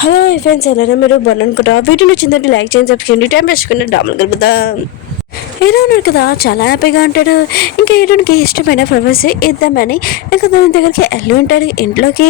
Hello friends, ఎలా మీరు బాగున్నానుకుంటా. Video నచ్చిందంటే లైక్ చేయండి, సబ్స్క్రైబ్ చేయండి. టైం వేసుకుని డాములు కలుపుదాం. హీరో ఉన్నాడు కదా, చాలా హ్యాపీగా ఉంటాడు. ఇంకా హీరోనికి ఇష్టమైన ఫ్లవర్స్ ఇద్దామని ఇంకా తన దగ్గరికి వెళ్ళి ఉంటాడు ఇంట్లోకి.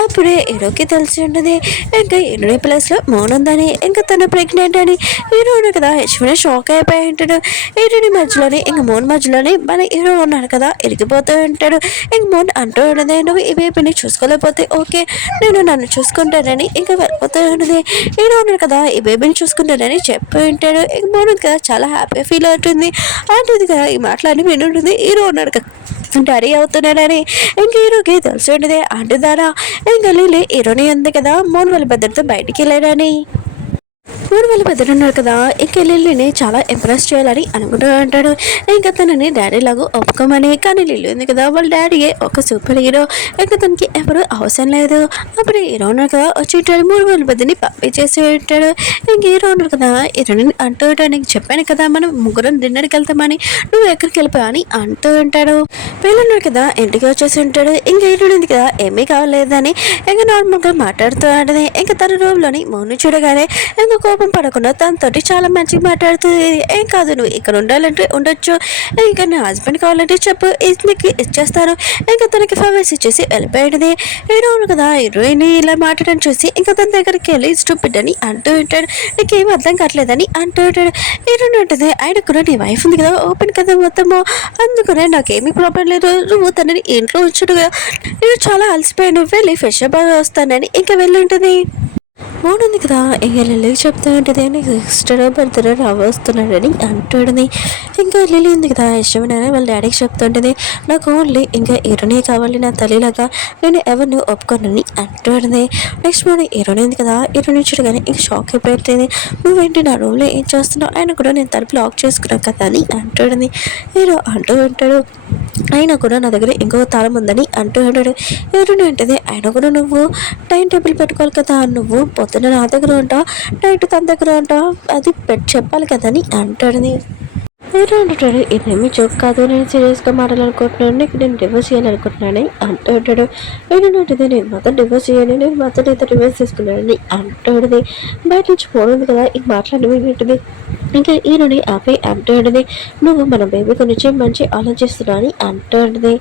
అప్పుడే హీరోకి తెలిసి ఉంటుంది ఇంకా హీరోని ప్లేస్లో మౌన్ ఉందని, ఇంకా తను ప్రెగ్నెంట్ అని. హీరో ఉన్నాడు కదా, యశ్వని షాక్ అయిపోయి ఉంటాడు. హీరోని మధ్యలోనే ఇంకా మౌన్ మధ్యలోనే మన హీరో ఉన్నాడు కదా, ఇరిగిపోతూ ఉంటాడు. ఇంక మౌన్ అంటూ ఉండదు, నువ్వు ఈ బేబీని చూసుకోలేకపోతే ఓకే, నేను నన్ను చూసుకుంటానని ఇంకా వెళ్ళిపోతూ ఉండదు. హీరో ఉన్నాడు కదా, ఈ బేబీని చూసుకుంటానని చెప్పి ఉంటాడు. ఇంక మౌన్ కదా చాలా హ్యాపీగా ఫీల్ అవుతుంది. అంటే కదా ఈ మాటలన్నీ వినుంటుంది. హీరో ఉన్నాడు కదా డాడీ అవుతున్నాడని. ఇంక హీరోకి తెలిసి ఉండేది అంటే దారా ఇంకా లీలే హీరోని ఉంది కదా మౌన్ వాళ్ళ భద్రత బయటికి వెళ్ళాడని. మూడు వేల పెద్దలున్నారు కదా, ఇంక లిల్లీని చాలా ఇంప్రెస్ చేయాలని అనుకుంటూ ఉంటాడు. ఇంకా తనని డాడీ లాగా ఒప్పుకోమని. కానీ లిల్లీ ఉంది కదా, వాళ్ళ డాడీయే ఒక సూపర్ హీరో, ఇంకా తనకి ఎవరు అవసరం లేదు. అప్పుడు హీరో ఉన్నారు కదా వచ్చి ఉంటాడు, 3,000 పెద్దని పంపించేసి ఉంటాడు. ఇంక హీరో ఉన్నారు కదా, హీరోని అంటూ ఉంటాడు, నీకు చెప్పాను కదా మనం ముగ్గురం డిన్నర్కి వెళ్తామని, నువ్వు ఎక్కడికి వెళ్ళిపోయా అని అంటూ ఉంటాడు. వీళ్ళున్నారు కదా ఇంటికి వచ్చేసి ఉంటాడు. ఇంకా హీరోని ఉంది కదా ఏమీ కావలేదని ఇంకా నార్మల్గా మాట్లాడుతూ ఉంటుంది. ఇంకా తన రూమ్లోని మౌని చూడగానే ఇంకా కోపం పడకుండా తనతోటి చాలా మంచిగా మాట్లాడుతుంది. ఏం కాదు, నువ్వు ఇక్కడ ఉండాలంటే ఉండొచ్చు, ఇంకా నా హస్బెండ్ కావాలంటే చెప్పు, నీకు ఇచ్చేస్తాను. ఇంకా తనకి ఫేవర్స్ ఇచ్చేసి వెళ్ళిపోయాడు. హీరోను కదా హీరోయిన్ ఇలా మాట్లాడడం చూసి ఇంకా తన దగ్గరికి వెళ్ళి స్టూపిడ్ అని అంటూ ఉంటాడు, నీకేం అర్థం కావట్లేదని అంటూ ఉంటాడు. హీరోయిన్ ఉంటుంది, ఆయన కూడా నీ వైఫ్ ఉంది కదా ఓపెన్ కదా మొత్తము, అందుకనే నాకేమీ ప్రాబ్లం లేదు, నువ్వు తనని ఇంట్లో ఉంచుడు కదా, నేను చాలా అలసిపోయాను, వెళ్ళి ఫ్రెష్ అప్ వస్తానని ఇంకా వెళ్ళి ఉంటుంది. మౌనుంది కదా, ఇంకా లిల్లీ చెప్తా ఉంటుంది, నీకు సిస్టర్ బర్త్డే వస్తున్నాడని అంటాడని. ఇంకా లిల్లీ ఉంది కదా ఇష్టమైన వాళ్ళ డాడీకి చెప్తుంటుంది, నాకు ఓన్లీ ఇంకా హీరోనే కావాలి, నా తల్లిలాగా నేను ఎవరిని ఒప్పుకోనని అంటాడుది. నెక్స్ట్ మార్నింగ్ హీరోనే ఉంది కదా, హీరోని చూడగానే ఇంకా షాక్ అయిపోతుంది, నువ్వేంటి నా రూమ్లో ఏం చేస్తున్నావు, ఆయన కూడా నేను తలుపు లాక్ చేసుకున్నాను కదా అని అంటాడుది. హీరో అంటూ ఉంటాడు, అయినా కూడా నా దగ్గర ఇంకో తాళం ఉందని అంటూ ఉంటాడు. హీరోని అంటది, అయినా కూడా నువ్వు టైం టేబుల్ పెట్టుకోవాలి కదా, నువ్వు పొద్దున్న నా దగ్గర ఉంటావు, నైట్ తన దగ్గర ఉంటావు, అది చెప్పాలి కదా అని అంటాడు. హీరో అంటాడు, ఇదేమీ జోక్ కాదు, నేను సీరియస్గా మాట్లాడాలనుకుంటున్నాను, నీకు నేను డివోర్స్ చేయాలనుకుంటున్నానని అంటూ ఉంటాడు. ఏంటంటే నేను మాత్రం డివోర్స్ చేయాలి, నేను మాత్రం నీతో డివోర్స్ తీసుకున్నానని అంటాడుది. బయట నుంచి పోనుంది కదా ఈ మాట్లాడడం ఏంటిది. ఇంకా హీరోని ఆపై అంటాడుది, నువ్వు మన బేబీ గురించి మంచి ఆలోచిస్తున్నావు అని అంటాడుది.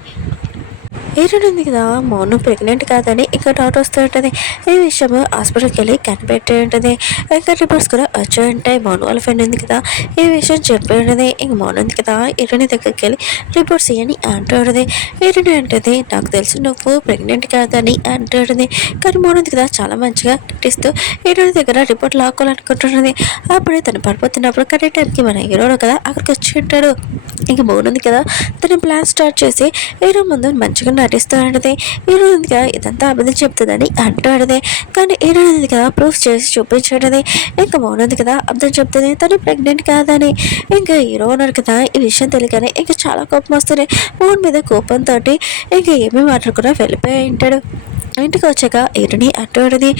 హీరోయిన్ ఉంది కదా మౌనం ప్రెగ్నెంట్ కాదని ఇంకా డౌట్ వస్తూ ఉంటుంది. ఈ విషయం హాస్పిటల్కి వెళ్ళి కనిపెట్టి ఉంటుంది. ఇంకా రిపోర్ట్స్ కూడా వచ్చి ఉంటాయి. మౌనం వాళ్ళ ఫ్రెండ్ ఉంది కదా ఈ విషయం చెప్పి ఉంటుంది. ఇంక మౌనం ఉంది కదా హీరోయిన్ దగ్గరికి వెళ్ళి రిపోర్ట్స్ ఇవ్వని అంటుంది. హీరోయిన్ అంటుంది, నాకు తెలుసు నువ్వు ప్రెగ్నెంట్ కాదని అంటుంది. కానీ మౌనం ఉంది కదా చాలా మంచిగా నటిస్తూ హీరోయిన్ దగ్గర రిపోర్ట్ లాక్కోవాలనుకుంటున్నది. అప్పుడే తను పడిపోతున్నప్పుడు కరెక్ట్ టైంకి మన హీరోడు కదా అక్కడికి వచ్చి ఉంటాడు. ఇంక మౌనం ఉంది కదా తన ప్లాన్ స్టార్ట్ చేసి హీరో ముందు మంచిగా నటిస్తూ ఉంటుంది. హీరోయిన్గా ఇదంతా అబద్ధం చెప్తుందని అంటాడుది. కానీ హీరోయిన్గా ప్రూఫ్ చేసి చూపించాడుది. ఇంకా మౌనంది కదా అబద్ధం చెప్తుంది, తను ప్రెగ్నెంట్ కాదని. ఇంకా హీరో ఉన్నారు కదా ఈ విషయం తెలియగానే ఇంకా చాలా కోపం వస్తుంది. మౌన్ మీద కోపంతో ఇంకా ఏమీ మాట్లాడకుండా వెళ్ళిపోయి ఉంటాడు. ఇంటికి వచ్చాక హీరోని అంటాడుది,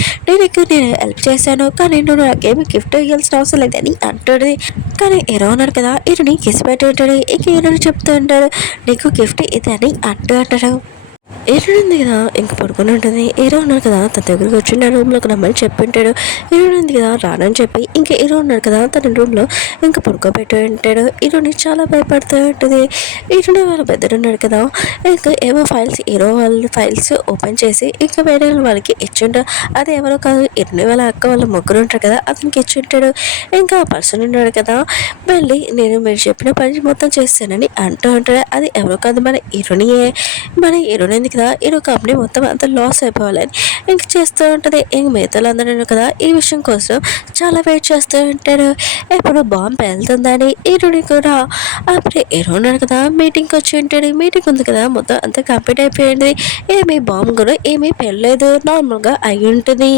నేను హెల్ప్ చేశాను కానీ నువ్వు నాకేమి గిఫ్ట్ ఇవ్వాల్సిన అవసరం లేదని అంటాడుది. కానీ హీరో ఉన్నారు కదా హీరోని కిసి పెట్టి ఉంటాడు. ఇంక హీరోని చెప్తూ ఉంటాడు, నీకు గిఫ్ట్ ఇదని అంటాడు. హీరో ఉంది కదా ఇంక పడుకుని ఉంటుంది. హీరో ఉన్నారు కదా తన దగ్గరికి వచ్చి నా రూమ్లోకి రమ్మని చెప్పింటాడు. హీరో ఉంది కదా రానని చెప్పి ఇంకా హీరో ఉన్నారు కదా తన రూమ్లో ఇంకా పడుకోబెట్టి ఉంటాడు. హీరోని చాలా భయపడుతూ ఉంటుంది. హీరోని వాళ్ళ పెద్దలు ఉన్నాడు కదా ఇంకా ఏవో ఫైల్స్ హీరో వాళ్ళ ఫైల్స్ ఓపెన్ చేసి ఇంకా వేరే వాళ్ళకి ఇచ్చింటాడు. అది ఎవరో కాదు హీరోని వాళ్ళ అక్క వాళ్ళ ముగ్గురు ఉంటారు కదా అతనికి ఇచ్చింటాడు. ఇంకా ఆ పర్సన్ ఉన్నాడు కదా వెళ్ళి నేను మీరు చెప్పిన పని మొత్తం చేస్తానని అంటూ ఉంటాడు. అది ఎవరో కాదు మన హీరోనియే. మన హీరోని కదా హీరో కంపెనీ మొత్తం అంతా లాస్ అయిపోవాలని ఇంక చేస్తూ ఉంటుంది. ఇంక మిగతాలు అందరూ కదా ఈ విషయం కోసం చాలా వెయిట్ చేస్తూ ఉంటారు, ఎప్పుడు బాంబు వెళ్తుందని. హీరోని కూడా అప్పుడే హీరో ఉన్నాడు కదా మీటింగ్కి వచ్చి ఉంటాడు. మీటింగ్ ఉంది కదా మొత్తం అంతా కంప్లీట్ అయిపోయింది. ఏమీ బాంబు కూడా ఏమీ పెళ్ళలేదు, నార్మల్గా అయి ఉంటుంది.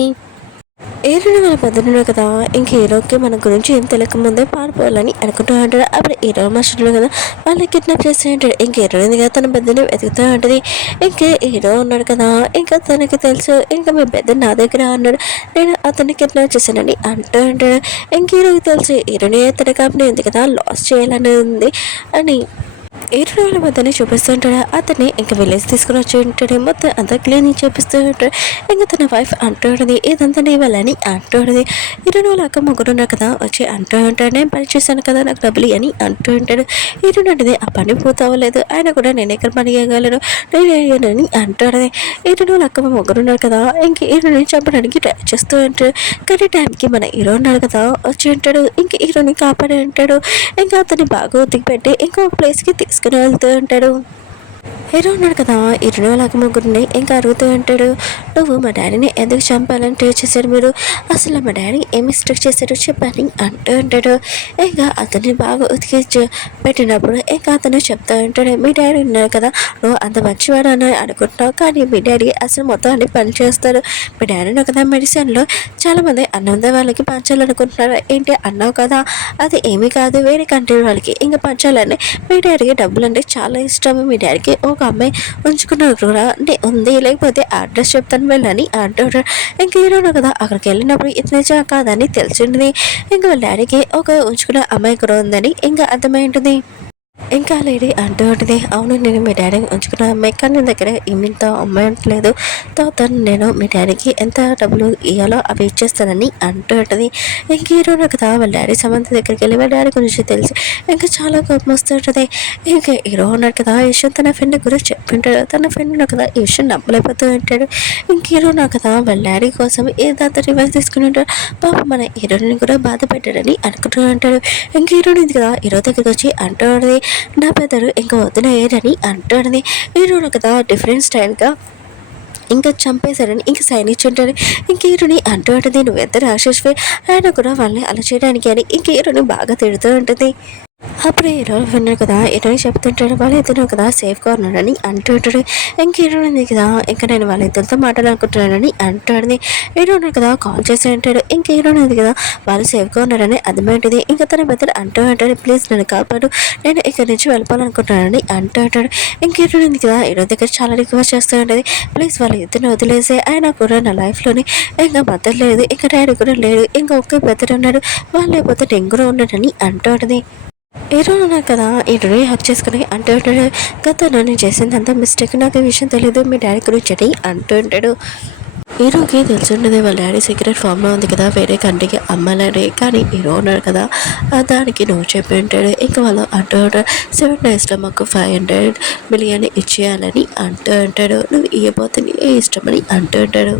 హీరోని వాళ్ళ పెద్దలు కదా ఇంక హీరోకి మన గురించి ఏం తెలియకముందే పారిపోవాలని అనుకుంటూ ఉంటాడు. అప్పుడు హీరో మాస్టర్లు కదా వాళ్ళని కిడ్నాప్ చేస్తూ ఉంటాడు. ఇంక హీరోయిన్ కదా తన పెద్దని వెతుకుతూ ఉంటుంది. ఇంకా హీరో ఉన్నాడు కదా ఇంకా తనకి తెలుసు ఇంకా మీ పెద్ద నా దగ్గర అన్నాడు, నేను అతన్ని కిడ్నాప్ చేశానని అంటూ ఉంటాడు. ఇంక హీరోకి తెలుసు హీరోని తన కంపెనీ ఉంది కదా లాస్ చేయాలని ఉంది అని. ఏడు రోజుల వద్దని చూపిస్తూ ఉంటాడు. అతన్ని ఇంకా విలేజ్ తీసుకుని వచ్చి ఉంటాడు. మొత్తం అంతా క్లీనింగ్ చేపిస్తూ ఉంటాడు. ఇంకా తన వైఫ్ అంటూ ఉంటుంది, ఇదంతా నీ వల్లని అంటూ ఉంటుంది. 20 రోజులు అక్క ముగ్గురు ఉన్నారు కదా వచ్చి అంటూ ఉంటాడు. నేను పని చేశాను కదా నాకు డబ్బులు అని అంటూ ఉంటాడు. ఏంటంటే ఆ పని పూర్తవ్వలేదు, ఆయన కూడా నేను ఎక్కడ పని చేయగలను నేను అంటాడు. 20 రోజులు అక్క ముగ్గురు ఉన్నారు కదా ఇంక హీరోని చంపడానికి ట్రై చేస్తూ ఉంటాడు. కానీ టైంకి మన హీరో ఉన్నాడు కదా వచ్చి ఉంటాడు. ఇంక హీరోని కాపాడి ఉంటాడు. ఇంకా అతన్ని బాగా ఉతికి పెట్టి ఇంకో ప్లేస్కి తీసుకుని వెళ్తూ ఉంటాడు. హీరో ఉన్నాడు కదా 20 రోజులకు ముగ్గురిని ఇంకా అడుగుతూ ఉంటాడు, నువ్వు మా డాడీని ఎందుకు చంపాలని ట్రై చేశారు మీరు, అసలు మా డాడీ ఏం మిస్టేక్ చేశారో చెప్పని అంటూ ఉంటాడు. ఇంకా అతన్ని బాగా ఉతికి పెట్టినప్పుడు ఇంకా అతను చెప్తూ ఉంటాడు, మీ డాడీ ఉన్నారు కదా నువ్వు అంత మంచివాడు అని అనుకుంటున్నావు, కానీ మీ డాడీ అసలు మొత్తం అన్ని పని చేస్తారు. మీ డాడీ ఉన్నారు కదా మెడిసిన్లో చాలామంది అన్నం వాళ్ళకి పంచాలనుకుంటున్నారు, ఏంటి అన్నావు కదా అది ఏమీ కాదు వేరే కంట్రీ వాళ్ళకి ఇంకా పంచాలని. మీ డాడీకి డబ్బులు అంటే చాలా ఇష్టం, మీ డాడీకి ఒక అమ్మాయి ఉంచుకున్నారు కూడా అంటే ఉంది, లేకపోతే అడ్రస్ చెప్తాను వెళ్ళని అంటాడు. ఇంక హీరోను కదా అక్కడికి వెళ్ళినప్పుడు ఇది నిజం కాదని తెలిసింది. ఇంకా వాళ్ళ డాడీకి ఒక ఉంచుకున్న అమ్మాయి కూడా ఉందని ఇంకా అర్థమైంటుంది. ఇంకా లేడీ అంటూ ఉంటుంది, అవును నేను మీ డాడీని ఉంచుకున్న అమ్మాయి, కానీ నేను దగ్గర ఇంత అమౌంట్ లేదు, తను నేను మీ డాడీకి ఎంత డబ్బులు ఇవ్వాలో అవి ఇచ్చేస్తానని అంటూ ఉంటుంది. ఇంక హీరోను కదా వాళ్ళ డాడీ సమంత దగ్గరికి వెళ్ళి వాళ్ళ డాడీ గురించి తెలిసి ఇంకా చాలా కోపం వస్తుంటుంది. ఇంకా హీరో ఉన్నాడు కదా ఈ విషయం తన ఫ్రెండ్ గురించి చెప్పింటాడు. తన ఫ్రెండ్ ఉన్నాడు కదా ఈ విషయం నమ్మలేకపోతూ ఉంటాడు. ఇంక హీరో ఉన్నాడు కదా వాళ్ళ డాడీ కోసం ఏదంతా రివర్స్ తీసుకుని ఉంటాడు. పాప మన హీరోని కూడా బాధ పెట్టాడని అనుకుంటూ ఉంటాడు. ఇంక హీరోని కదా హీరో దగ్గరికి వచ్చి అంటూ ఉంటుంది, నా పెద్దరు ఇంకా వదిలేయరని అంటాడని. హీరోను కదా డిఫరెంట్ స్టైల్గా ఇంకా చంపేశారని ఇంకా సైన్ ఇచ్చి ఉంటాడు. ఇంక హీరోని అంటూ ఉంటుంది, నువ్వు ఎంత రాక్షసువే, ఆయన కూడా వాళ్ళని అలా చేయడానికి అని ఇంక హీరోని బాగా తిడుతూ ఉంటుంది. అప్పుడు హీరో విన్నారు కదా హీరోని చెప్తుంటాడు, వాళ్ళ ఇద్దరు కదా సేఫ్గా ఉన్నాడని అంటూ ఉంటాడు. ఇంక హీరోని కదా ఇంకా నేను వాళ్ళ ఇద్దరితో మాట్లాడాలనుకుంటున్నానని అంటాడు. హీరో కదా కాల్ చేసి అంటాడు. ఇంక హీరోని కదా వాళ్ళు సేఫ్గా ఉన్నారని అర్థమైంటుంది. ఇంకా తన పెద్దలు అంటూ అంటాడు, ప్లీజ్ నన్ను కాపాడు, నేను ఇక్కడి నుంచి వెళ్ళిపోవాలనుకుంటున్నానని అంటూ అంటాడు. ఇంక హీరోని కదా హీరో దగ్గర చాలా రిక్వెస్ట్ చేస్తూ ఉంటుంది, ప్లీజ్ వాళ్ళ ఇద్దరిని వదిలేసే, ఆయన కూడా నా లైఫ్లోని ఇంకా మద్దతు లేదు, ఇంకా డాడీ కూడా లేడు, ఇంకా ఒకే పెద్దలు ఉన్నాడు, వాళ్ళు లేకపోతే నేను కూడా ఉన్నాడని అంటూ ఉంటుంది. హీరో ఉన్నారు కదా హీరోని హక్ చేసుకుని అంటూ ఉంటాడు, గతంలో నేను చేసిందంతా మిస్టేక్, నాకు ఈ విషయం తెలియదు మీ డాడీ గురించి అంటూ ఉంటాడు. హీరోకి తెలిసిండేది వాళ్ళ డాడీ సీక్రెట్ ఫామ్లో ఉంది కదా వేరే కంట్రీకి అమ్మాలని, కానీ హీరో ఉన్నాడు కదా దానికి నువ్వు చెప్పి ఉంటాడు. ఇంకా వాళ్ళు అంటూ ఉంటాడు, 7 daysలో మాకు 500 million ఇచ్చేయాలని అంటూ ఉంటాడు. నువ్వు ఇవ్వబోతుంది ఏ ఇష్టమని అంటూ ఉంటాడు.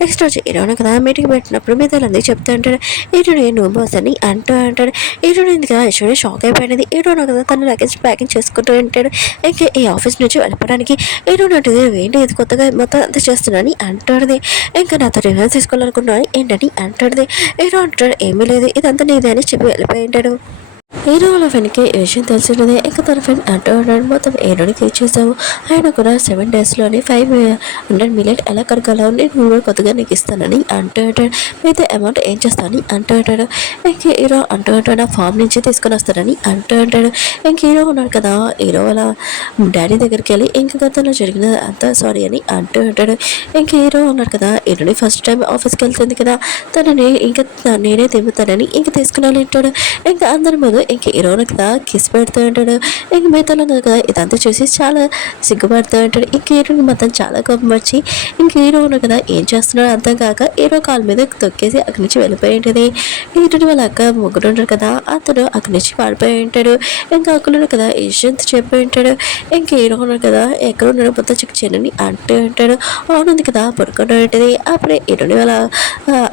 నెక్స్ట్ వచ్చి హీరోని కదా మీటింగ్ పెట్టినప్పుడు మిగతాలందరూ చెప్తూ ఉంటాడు, హీరోని నువ్వు బాస్ అని అంటూ అంటాడు. హీరోని కదా హీరోని షాక్ అయిపోయినది. హీరోని కదా తన లగేజ్ ప్యాకింగ్ చేసుకుంటూ ఉంటాడు. ఇంకా ఈ ఆఫీస్ నుంచి వెళ్ళిపోవడానికి హీరోని అంటుంది, ఏంటి ఇది కొత్తగా మొత్తం అంతా చేస్తున్నాని అంటాడుది. ఇంకా నాతో రివర్స్ తీసుకోవాలనుకున్నాను ఏంటని అంటాడుది. హీరో అంటాడు, ఏమీ లేదు ఇదంతా నీదే అని చెప్పి వెళ్ళిపోయి ఉంటాడు. హీరో వాళ్ళ ఫ్రెండ్కి ఈ విషయం తెలిసినదే. ఇంకా తన ఫ్రెండ్ అంటూ ఉన్నాడు, మొత్తం హీరోనికి ఇచ్చేసావు, ఆయన కూడా 7 daysలోనే 500 million ఎలా కడగలవు, నేను కూడా కొత్తగా నీకు ఇస్తానని అంటూ ఉంటాడు. మిగతా అమౌంట్ ఏం చేస్తానని అంటూ ఉంటాడు. ఇంక హీరో అంటూ ఉంటాడు, ఆ ఫామ్ నుంచి తీసుకొని వస్తాడని అంటూ ఉంటాడు. ఇంక హీరో ఉన్నాడు కదా హీరో వాళ్ళ డాడీ దగ్గరికి వెళ్ళి ఇంక గతంలో జరిగిన అంతా సారీ అని అంటూ ఉంటాడు. ఇంక హీరో ఉన్నాడు కదా హీరోని ఫస్ట్ టైం ఆఫీస్కి వెళ్తుంది కదా తనని ఇంకా నేనే తిమ్ముతానని ఇంక తీసుకుని వెళ్ళింటాడు. ఇంకా అందరి ముందు ఇంక హీరోని కదా కిస్ పెడుతూ ఉంటాడు. ఇంక మిగతాలో కదా ఇదంతా చూసి చాలా సిగ్గుపడుతూ ఉంటాడు. ఇంక హీరోని మొత్తం చాలా కోపం వచ్చి ఇంక హీరోను కదా ఏం చేస్తున్నాడో అర్థం కాక హీరో కాలు మీద తొక్కేసి అక్కడి నుంచి వెళ్ళిపోయి ఉంటుంది. హీరోని వాళ్ళ అక్క ముగ్గురు ఉంటాడు కదా అతను అక్కడి నుంచి పడిపోయి ఉంటాడు. ఇంకా అక్కలు కదా యశ్వంత్ చెప్పి ఉంటాడు. ఇంక హీరో ఉన్నాడు కదా ఎక్కడ ఉన్నాడు మొత్తం చెక్ చేయని అంటూ ఉంటాడు. అవునుంది కదా పడుకుంటూ ఉంటుంది. అప్పుడే హీరోని వాళ్ళ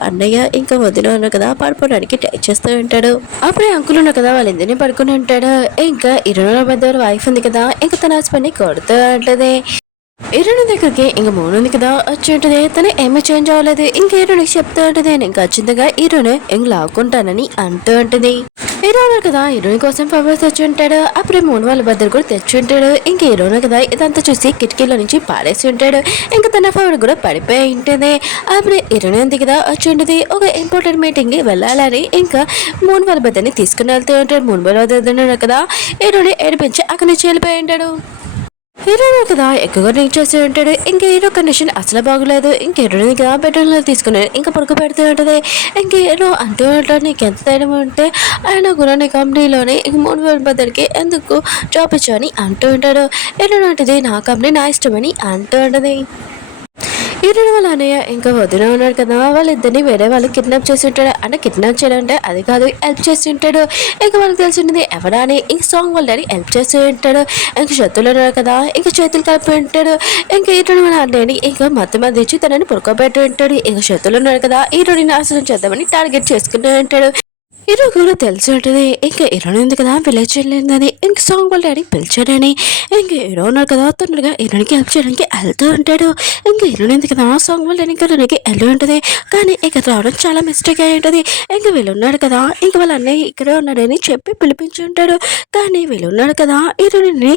అన్నయ్య ఇంకా వదిన ఉన్నాడు కదా పడిపోవడానికి ట్రై చేస్తూ ఉంటాడు. అప్పుడే అంకుల్ ఉన్నాడు కదా వాళ్ళిద్దరిని పడుకుని ఉంటాడు. ఇంకా హీరోల పెద్ద వైఫ్ ఉంది కదా ఇంకా తన హస్బెండ్ని కొడుతూ ఉంటుంది. హీరోని దగ్గరికి ఇంక మౌనుంది కదా వచ్చి ఉంటుంది. తను ఏమీ చేంజ్ అవ్వలేదు. ఇంక హీరోనికి చెప్తూ ఉంటుంది, నేను ఖచ్చితంగా హీరోని ఇంక లాక్కుంటానని అంటూ ఉంటుంది. హీరో కదా హీరోయిన్ కోసం ఫ్లవర్స్ తెచ్చి ఉంటాడు. అప్పుడే మూడు వాళ్ళ బద్దలు కూడా తెచ్చి ఉంటాడు. ఇంక హీరోను కదా ఇదంతా చూసి కిటికీలో నుంచి పారేసి ఉంటాడు. ఇంకా తన ఫ్లవర్ కూడా పడిపోయి ఉంటుంది. అప్పుడే హీరోయిన్ ఉంది కదా వచ్చి ఉంటుంది. ఒక ఇంపార్టెంట్ మీటింగ్ వెళ్ళాలని ఇంకా మూడు వాళ్ళ బద్దల్ని తీసుకుని వెళ్తూ ఉంటాడు. మూడు వాళ్ళ బద్దలు కదా హీరోని ఏడిపించి అక్కడి నుంచి వెళ్ళిపోయి ఉంటాడు. హీరో కదా ఎక్కువగా డ్రింక్ చేస్తూ ఉంటాడు. ఇంకా హీరో కండిషన్ అసలు బాగోలేదు. ఇంక హీరోని కదా బెడ్రూమ్లో తీసుకుని ఇంకా పడుకో పెడుతూ ఉంటుంది. ఇంక హీరో అంటూ ఉంటాడు, నీకు ఎంత ధైర్యం ఉంటే ఆయన కూడా నీ కంపెనీలోనే ఇంక 3,000 బద్దరికి ఎందుకు జాబ్ ఇచ్చావని అంటూ ఉంటాడు. హీరో అంటది, నా కంపెనీ నా ఇష్టమని అంటూ ఉంటుంది. హీరోయిన్ వాళ్ళ అన్నయ్య ఇంకా వదిన ఉన్నాడు కదా, వాళ్ళిద్దరిని వేరే వాళ్ళు కిడ్నాప్ చేసి ఉంటాడు. అంటే కిడ్నాప్ చేయాలంటే అది కాదు, హెల్ప్ చేసి ఉంటాడు. ఇంకా వాళ్ళకి తెలిసి ఉంటుంది ఎవడా అని. ఇంక సాంగ్ వాళ్ళ డాడీ హెల్ప్ చేస్తూ ఉంటాడు. ఇంక చేతులు ఉన్నాడు కదా, ఇంక చేతులు కలిపి ఉంటాడు. ఇంకా హీరోయిన్ వాళ్ళ అన్నయ్యని ఇంకా మధ్య ఇచ్చి తనని పడుకోబెట్టి ఉంటాడు. ఇంక చేతులు ఉన్నాడు కదా, హీరోని నాశనం చేద్దామని టార్గెట్ చేసుకుంటూ ఉంటాడు. హీరో కూడా తెలిసి ఉంటుంది. ఇంకా హీరోని ఉంది కదా విలేజ్ వెళ్ళిందని. ఇంక సాంగ్ వాళ్ళ డాడీ పిలిచాడని. ఇంక హీరో ఉన్నారు కదా తొందరగా హీరోనికి హెల్ప్ చేయడానికి వెళ్తూ ఉంటాడు. ఇంకా హీరోని ఉంది కదా సాంగ్ వాళ్ళ డాడీ హీరోనికి వెళ్ళి ఉంటుంది. కానీ ఇక్కడ రావడం చాలా మిస్టేక్ అయి ఉంటుంది. ఇంకా వీళ్ళు ఉన్నాడు కదా, ఇంక వాళ్ళ అన్నయ్య ఇక్కడే ఉన్నాడని చెప్పి పిలిపించి ఉంటాడు. కానీ వీళ్ళు ఉన్నాడు కదా హీరోని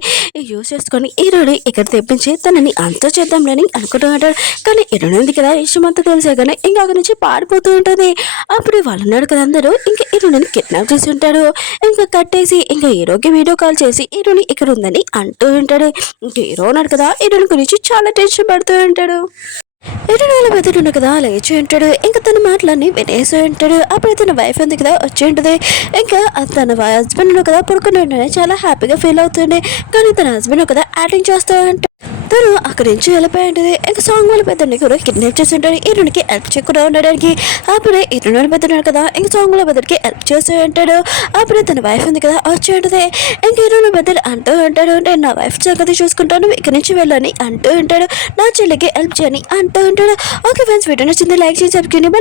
యూజ్ చేసుకొని హీరోని ఇక్కడ తెప్పించి తనని అంతా చేద్దాంలని అనుకుంటూ ఉంటాడు. కానీ హీరోని ఉంది కదా ఇష్టం అంతా తెలిసే కానీ ఇంకా అక్కడి నుంచి పారిపోతూ ఉంటుంది. అప్పుడు వాళ్ళు ఉన్నాడు కదా అందరూ ఇంకా హీరోని కిడ్నాప్ చేసి ఉంటాడు. ఇంకా కట్టేసి ఇంకా హీరోకి వీడియో కాల్ చేసి హీరోని ఇక్కడ ఉందని అంటూ ఉంటాడు. ఇంకా హీరో ఉన్నాడు కదా హీరోని గురించి చాలా టెన్షన్ పడుతూ ఉంటాడు. హీరోని వాళ్ళ పెద్దడు కదా లేచి ఉంటాడు. ఇంకా తన మాటలన్నీ వినేసి ఉంటాడు. అప్పుడు తన వైఫ్ ఉంది కదా వచ్చి ఉంటుంది. ఇంకా తన హస్బెండ్ కదా పడుకుని ఉండని చాలా హ్యాపీగా ఫీల్ అవుతుంది. కానీ తన హస్బెండ్ కదా యాక్టింగ్ చేస్తూ ఉంటాడు. తను అక్కడి నుంచి వెళ్ళిపోయి ఉంటుంది. ఇంకా సాంగ్ వాళ్ళ పెద్దని కూడా కిడ్నాప్ చేసి ఉంటాడు. హీరోనికి హెల్ప్ చేయకుండా ఉండడానికి. అప్పుడే హీరోని వాళ్ళ పెద్దన్నాడు కదా ఇంకా సాంగ్ వాళ్ళ పెద్దరికి హెల్ప్ చేస్తూ ఉంటాడు. అప్పుడే తన వైఫ్ ఉంది కదా వచ్చి ఉంటుంది. ఇంకా హీరోని పెద్దలు అంటూ ఉంటాడు, అంటే నా వైఫ్ సంగతి చూసుకుంటాను ఇక్కడి నుంచి వెళ్ళని అంటూ ఉంటాడు. నా చెల్లికి హెల్ప్ చేయని అంటూ ఉంటాడు. ఓకే ఫ్రెండ్స్, వీడియో నచ్చింది లైక్ చేసి సబ్స్క్రైబ్